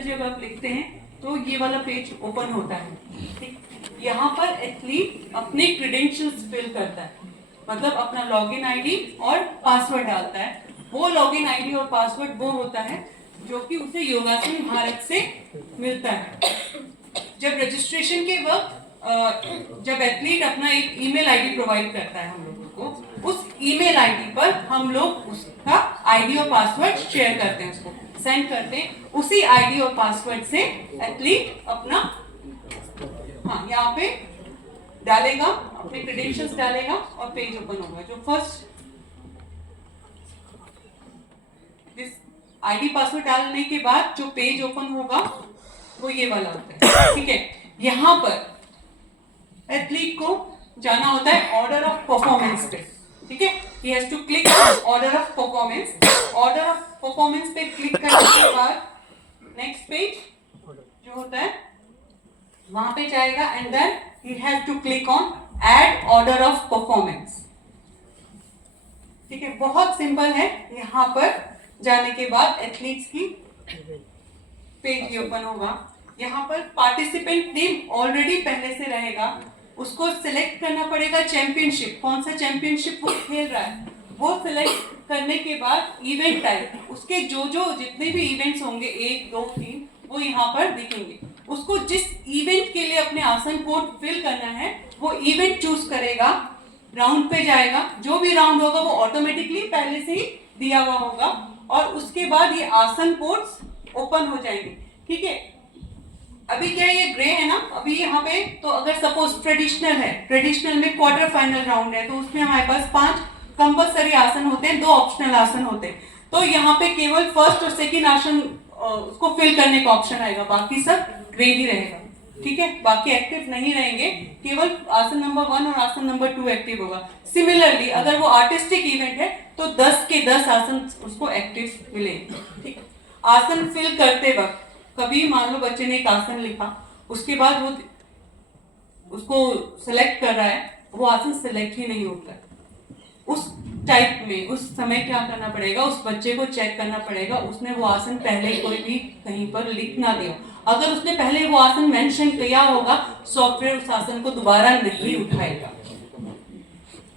Title जब आप लिखते हैं तो ये वाला पेज ओपन होता है, ठीक। यहाँ पर एथलीट अपने क्रेडेंशियल्स फिल करता है, मतलब अपना लॉगिन आईडी और पासवर्ड डालता है। वो लॉगिन आईडी और पासवर्ड वो होता है जो कि उसे योगासन भारत से मिलता है। जब रजिस्ट्रेशन के वक्त जब एथलीट अपना एक ईमेल आईडी प्रोवाइड करता है हम लोगों को, उस ईमेल आईडी पर हम लोग उसका आईडी और पासवर्ड शेयर करते हैं, उसको सेंड करते हैं। उसी आईडी और पासवर्ड से एथलीट अपना यहाँ पे डालेगा, अपने क्रेडेंशियल्स डालेगा और पेज ओपन होगा। जो फर्स्ट आईडी पासवर्ड डालने के बाद जो पेज ओपन होगा वो ये वाला होता है, ठीक है। यहाँ पर एथलीट को जाना होता है ऑर्डर ऑफ परफॉर्मेंस पे, ठीक है। He has to click order of performance. Order of performance पे क्लिक करने के बाद नेक्स्ट पेज जो होता है वहां पे जाएगा and then he has to click on add order of performance, ठीक है। बहुत सिंपल है। यहाँ पर जाने के बाद एथलीट्स की पेज ओपन होगा। यहाँ पर पार्टिसिपेंट नेम ऑलरेडी पहले से रहेगा, उसको सिलेक्ट करना पड़ेगा चैंपियनशिप, कौन सा चैंपियनशिप वो खेल रहा है वो सिलेक्ट करने के बाद इवेंट टाइप, उसके जो जितने भी इवेंट्स होंगे 1 2 3 वो यहाँ पर दिखेंगे। उसको जिस इवेंट के लिए अपने आसन कोड फिल करना है वो इवेंट चूज करेगा, राउंड पे जाएगा, जो भी राउंड होगा वो ऑटोमेटिकली पहले से ही दिया हुआ होगा और उसके बाद ये आसन कोड्स ओपन हो जाएंगे, ठीक है। अभी क्या ये ग्रे है ना, अभी यहाँ पे तो अगर सपोज ट्रेडिशनल है, ट्रेडिशनल में क्वार्टर फाइनल राउंड है तो उसमें हमारे पास 5 कंपलसरी आसन होते हैं, 2 ऑप्शनल आसन होते हैं। तो यहाँ पे केवल फर्स्ट और सेकंड आसन उसको फिल करने का ऑप्शन आएगा, बाकी सब ग्रे ही रहेगा, ठीक है। बाकी एक्टिव नहीं रहेंगे, केवल आसन नंबर 1 और आसन नंबर 2 एक्टिव होगा। सिमिलरली अगर वो आर्टिस्टिक इवेंट है तो 10 के 10 आसन उसको एक्टिव मिलेंगे, ठीक। आसन फिल करते वक्त कभी मान लो बच्चे ने एक आसन लिखा, उसके बाद वो उसको सिलेक्ट कर रहा है, वो आसन सिलेक्ट ही नहीं होता। उस टाइप में उस समय क्या करना पड़ेगा, उस बच्चे को चेक करना पड़ेगा उसने वो आसन पहले कोई भी कहीं पर लिख ना दिया। अगर उसने पहले वो आसन मेंशन किया होगा सॉफ्टवेयर उस आसन को दोबारा नहीं उठाएगा,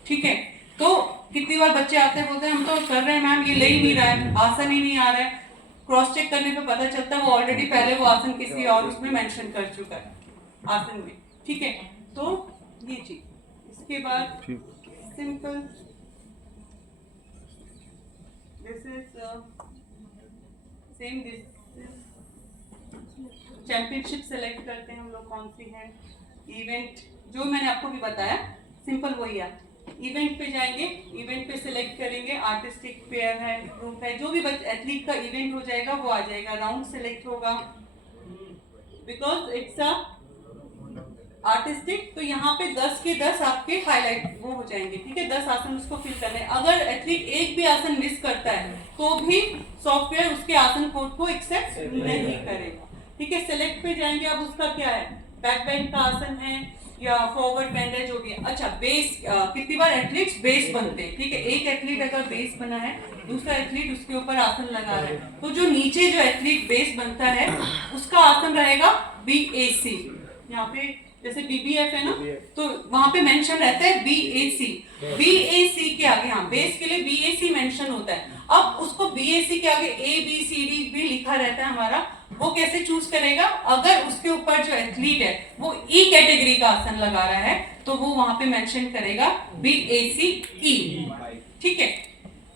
ठीक है। तो कितनी बार बच्चे आते हैं बोलते हैं हम तो कर रहे हैं मैम ये ले ही नहीं रहा है, आसन ही नहीं आ रहा है। क्रॉस चेक करने पे पता चलता है वो ऑलरेडी पहले वो आसन किसी और उसमें मेंशन कर चुका है आसन में, ठीक है। तो ये चीज, इसके बाद simple this is same, this championship select करते हैं हम लोग कौन सी है, इवेंट जो मैंने आपको भी बताया सिंपल वही है। इवेंट पे जाएंगे, इवेंट पे सिलेक्ट करेंगे, आर्टिस्टिक पेयर है, ग्रुप है, जो भी एथलीट का इवेंट हो जाएगा वो आ जाएगा। राउंड सिलेक्ट होगा बिकॉज इट्स अ आर्टिस्टिक, तो यहाँ पे 10 के 10 आपके हाईलाइट वो हो जाएंगे, ठीक है। 10 आसन उसको फिल करने हैं। अगर एथलीट एक भी आसन मिस करता है तो भी सॉफ्टवेयर उसके आसन कोड को एक्सेप्ट नहीं करेगा, ठीक है। सिलेक्ट पे जाएंगे, अब उसका क्या है, बैक बेंड का आसन है या फॉरवर्ड बेंड है, जो भी है। अच्छा बेस, कितनी बार एथलीट्स बेस बनते हैं, ठीक है। एक एथलीट अगर बेस बना है, दूसरा एथलीट उसके ऊपर आसन लगा रहा है, तो जो नीचे जो एथलीट बेस बनता है उसका आसन रहेगा BAC। यहाँ पे जैसे BBF है ना, तो वहां पे मेंशन रहता है BAC। BAC के आगे, हाँ बेस के लिए BAC मेंशन होता है। अब उसको BAC के आगे ABCD भी लिखा रहता है हमारा, वो कैसे चूज करेगा, अगर उसके ऊपर जो एथलीट है वो E कैटेगरी का आसन लगा रहा है तो वो वहां पे मेंशन करेगा BACE, ठीक है।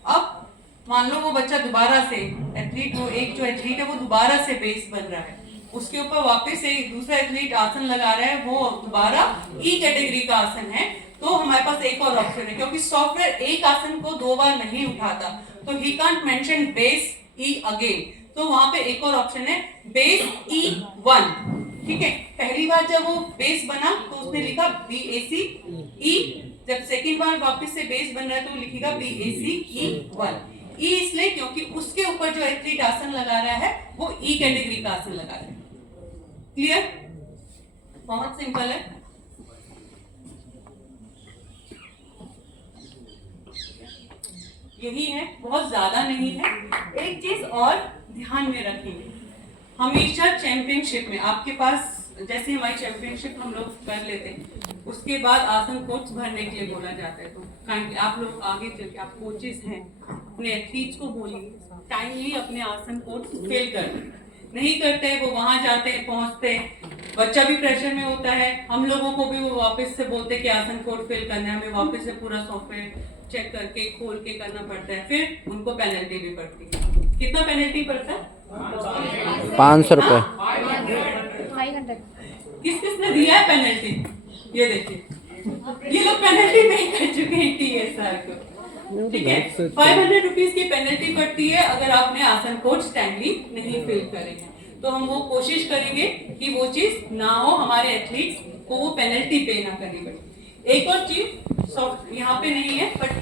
अब मान लो वो बच्चा दोबारा से एथलीट, वो एक जो एथलीट है वो दोबारा से बेस बन रहा है, उसके ऊपर वापस से दूसरा एथलीट आसन लगा रहा है, वो दोबारा E कैटेगरी का आसन है, तो हमारे पास एक और ऑप्शन है, क्योंकि सॉफ्टवेयर एक आसन को 2 बार नहीं उठाता तो he can't mention base E again, तो वहां पे एक और ऑप्शन है बेस E1, ठीक है। पहली बार जब वो बेस बना तो उसने लिखा BACE, जब सेकंड बार वापस से बेस बन रहा है तो लिखेगा BACE1। E इसलिए क्योंकि उसके ऊपर जो एथलीट आसन लगा रहा है वो E कैटेगरी का आसन लगा रहा है। क्लियर, बहुत सिंपल है। यही है, बहुत ज्यादा नहीं है। एक चीज और ध्यान में रखेंगे, हमेशा चैंपियनशिप में आपके पास जैसे हमारी चैंपियनशिप हम लोग कर लेते हैं, उसके बाद आसन कोच भरने के लिए बोला जाता है। तो काइंडली आप लोग आगे चल के आप कोचेस हैं, अपने एथलीट्स को बोलिए टाइमली अपने आसन कोच फेल कर नहीं करते, वो वहां जाते हैं, पहुंचते हैं, बच्चा भी प्रेशर में होता है, हम लोगों को भी वो वापस से बोलते हैं कि आसन कोड फेल करना है, हमें वापस से पूरा सॉफ्टवेयर चेक करके खोल के करना पड़ता है, फिर उनको पेनल्टी भी पड़ती है। कितना पेनल्टी पड़ता है? 500 रुपये। किस किसने दिया है पेनल्टी? ये देखिए, ये लोग पेनल्टी पे कर चुके हैं TSR को। ठीक है, 500 रुपीज की पेनल्टी पड़ती है अगर आपने आसन कोड टाइमली नहीं फिल करेंगे। तो हम वो कोशिश करेंगे कि वो चीज ना हो, हमारे एथलीट्स को वो पेनल्टी पे ना करनी पड़े। एक और चीज यहाँ पे नहीं है, बट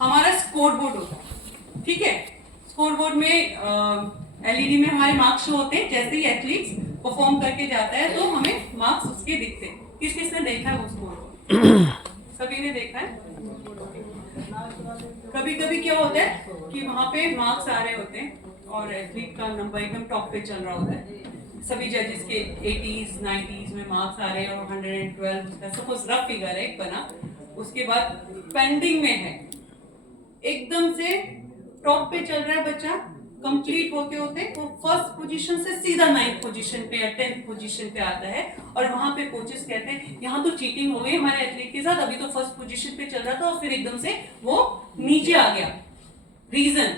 हमारा स्कोर बोर्ड होता है। ठीक है, स्कोर बोर्ड में LED में हमारे मार्क्स शो होते हैं। जैसे ही एथलीट्स परफॉर्म करके जाता है तो हमें मार्क्स उसके दिखते हैं। किस किसने देखा है वो स्कोर बोर्ड? सभी ने देखा है। कभी कभी क्या होता है कि वहां पे मार्क्स आ रहे होते हैं और एथलीट का नंबर एकदम टॉप पे चल रहा होता है, सभी जजेस के 80s 90s में मार्क्स आ रहे हैं और 112 सपोज रफ फिगर है बना, उसके बाद पेंडिंग में है, एकदम से टॉप पे चल रहा है बच्चा, कंप्लीट होते होते वो फर्स्ट पोजीशन से सीधा 9th पोजीशन पे या 10th पोजीशन पे आता है और वहां पे कोचेस कहते हैं यहाँ तो चीटिंग हो गई हमारे एथलीट के साथ, अभी तो फर्स्ट पोजीशन पे चल रहा था और फिर एकदम से वो नीचे आ गया। रीजन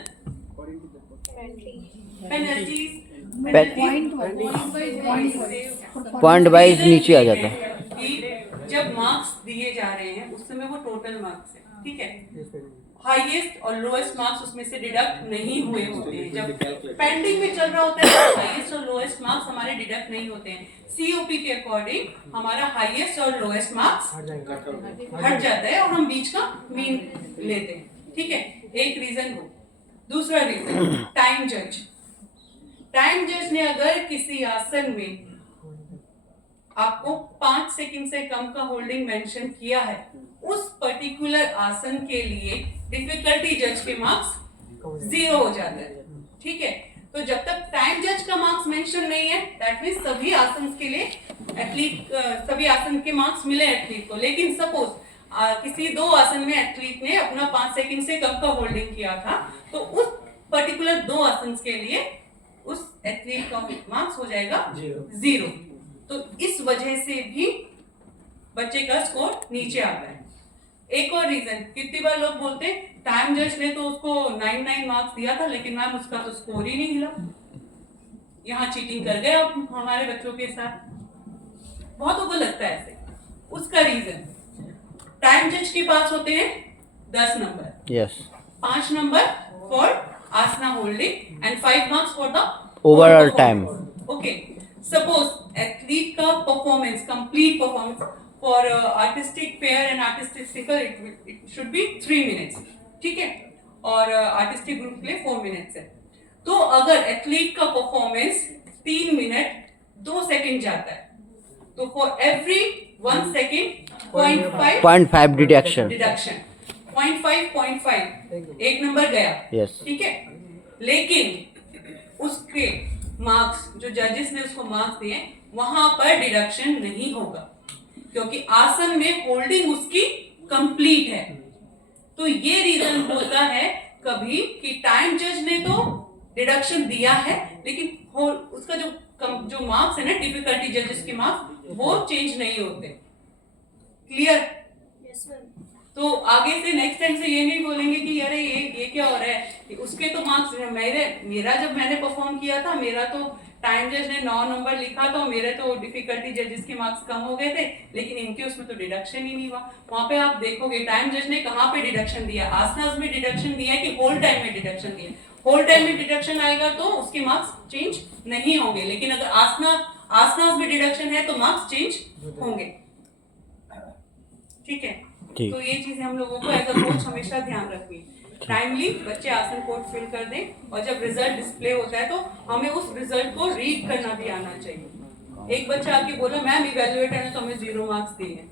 पॉइंट वाइज नीचे आ जाता है। जब मार्क्स दिए जा रहे हैं उस समय वो टोटल मार्क्स है, ठीक है, हाईएस्ट और लोएस्ट मार्क्स उसमें से डिडक्ट नहीं हुए होते हैं। जब पेंडिंग में चल रहा होता है तो हाईएस्ट और लोएस्ट मार्क्स हमारे डिडक्ट नहीं होते हैं। COP के अकॉर्डिंग हमारा हाईएस्ट और लोएस्ट मार्क्स हट जाता है और हम बीच का मीन लेते हैं। ठीक है, एक रीजन हो। दूसरा रीजन टाइम जज। टाइम जज ने अगर किसी आसन में आपको 5 सेकंड से कम का होल्डिंग मेंशन किया है, उस पर्टिकुलर आसन के लिए डिफिकल्टी जज के मार्क्स 0 हो जाता है। ठीक है, तो जब तक टाइम जज का मार्क्स मेंशन नहीं है, दैट मींस सभी आसन के लिए एथलीट सभी आसन के मार्क्स मिले एथलीट को। लेकिन सपोज किसी 2 आसन में एथलीट ने अपना 5 सेकंड से कम का होल्डिंग किया था, तो उस पर्टिकुलर 2 आसन के लिए उस एथलीट का मार्क्स हो जाएगा 0। तो इस वजह से भी बच्चे का स्कोर नीचे आता है। एक और रीजन, कितनी बार लोग बोलते हैं टाइम जज ने तो उसको 99 मार्क्स दिया था लेकिन मैम उसका तो स्कोर ही नहीं हिला, यहाँ चीटिंग कर गए आप हमारे बच्चों के साथ। बहुत को लगता है ऐसे। उसका रीजन, टाइम जज के पास होते हैं 10 number, yes, 5 number for asana holding and 5 marks for the overall time. Okay, suppose athlete का performance, complete performance for artistic pair and artistic single it should be 3 minutes, ठीक है, और आर्टिस्टिक ग्रुप के लिए 4 मिनट्स है। तो अगर एथलीट का परफॉर्मेंस 3 मिनट 2 सेकंड जाता है, तो फॉर एवरी 1 सेकंड 0.5 डिडक्शन 0.5 एक नंबर गया, यस, ठीक है। लेकिन उसके मार्क्स जो जजेस ने उसको मार्क्स दिए वहां पर डिडक्शन नहीं होगा, क्योंकि आसन में होल्डिंग उसकी कंप्लीट है। तो ये रीजन होता है कभी कि टाइम जज ने तो डिडक्शन दिया है लेकिन उसका जो मार्क्स है ना, डिफिकल्टी जजेस के मार्क्स, वो चेंज नहीं होते। क्लियर? Yes ma'am. तो आगे से नेक्स्ट टाइम से ये नहीं बोलेंगे कि अरे ये क्या हो रहा है, उसके तो मार्क्स मेरा जब मैंने परफॉर्म किया था मेरा तो टाइम जज ने 9 नंबर लिखा था, मेरे तो डिफिकल्टी जजेस के मार्क्स कम हो गए थे, लेकिन इनके उसमें तो डिडक्शन ही नहीं हुआ। वहां पे आप देखोगे टाइम जज ने कहाँ पे डिडक्शन दिया, आसनास में डिडक्शन दिया है कि होल टाइम में डिडक्शन दिया। होल टाइम में डिडक्शन आएगा तो उसके मार्क्स चेंज नहीं होंगे, लेकिन अगर आसनास में डिडक्शन है तो मार्क्स चेंज होंगे। ठीक है, तो ये चीजें हम लोगों को एज अ कोच हमेशा ध्यान रखनी। टाइमली बच्चे आसन कोड फिल कर दें और जब रिजल्ट डिस्प्ले होता है तो हमें उस रिजल्ट को रीड करना भी आना चाहिए। एक बच्चा आके बोला मैम इवैल्यूएटर ने तो हमें 0 मार्क्स दिए हैं।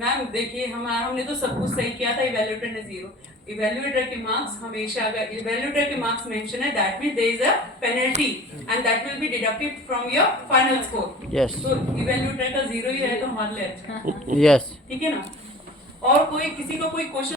मैम देखिए हमने तो सब कुछ सही किया था, इवैल्यूएटर ने 0। इवेल्युएटर के मार्क्स हमेशा, अगर इवेल्युएटर के मार्क्स मेंशन है, that means there is a penalty and that will be deducted from your final score. Yes. तो इवेल्युएटर का 0 ही रहे तो हमारे लिए अच्छा है, Yes. ठीक है ना। और कोई किसी को कोई क्वेश्चन